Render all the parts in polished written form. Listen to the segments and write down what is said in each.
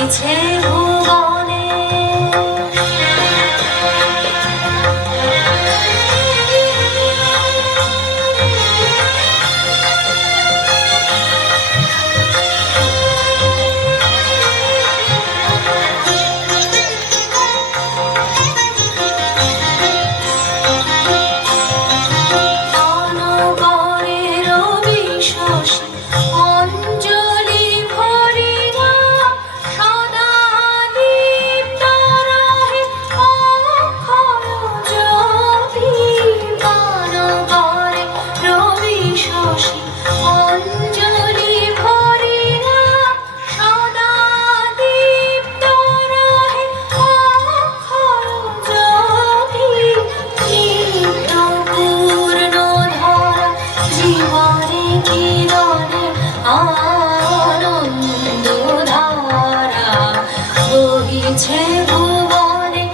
বহিছে ভুবনে ভুবনে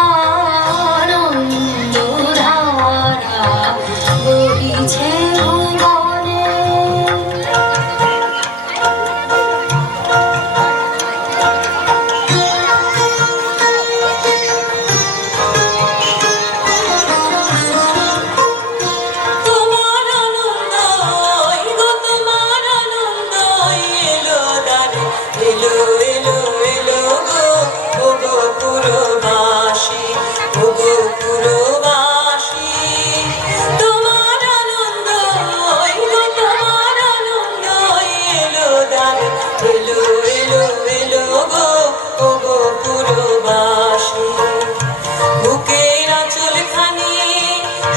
আনন্দ ধারা বহিছে ভুবনে তোমার আনন্দ গো তোমার আনন্দ এলো দানে এলো এলো এলো গো ওগো পুরবাসী ওগো পুরবাসী তোমার আনন্দ গো তোমার আনন্দ এলো দানে এলো এলো এলো গো ওগো পুরবাসী বুকের আঁচলখানি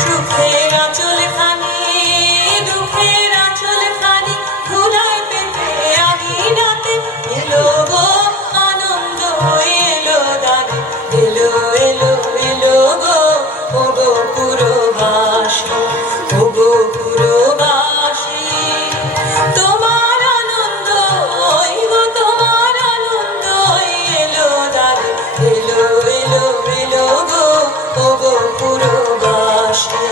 সুখের আঁচলখানি দুঃখের আঁচলখানি ধুলায় পেতে আদিনাতে এলো গো আনন্দ এলো দানে এলো এলো এলো গো ওগো পুরবাসী ওগো পুরবাসী তোমার আনন্দ গো তোমার আনন্দ এলো দানে এলো এলো এলো গো ওগো পুরবাসী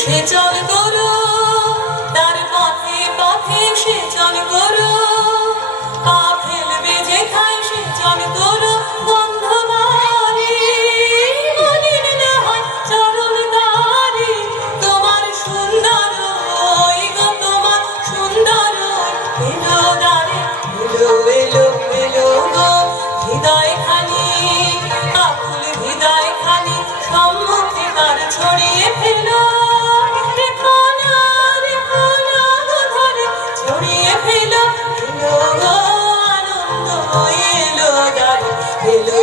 সে চল করো তার পথে পথে সে চল করো পা ফেলবে যেখায় সে চল করো বন্ধবারি মলিন না হয় চরণ তারি তোমার সুন্দর গো তোমার সুন্দর এলো দারে এলো এলো এলো গো হৃদয় খালি আকুল হৃদয় খালি সম্মুখে তার ছড়িয়ে ফেলো ছড়িয়ে ফেলো এলো গো আনন্দ এলো দারে এলো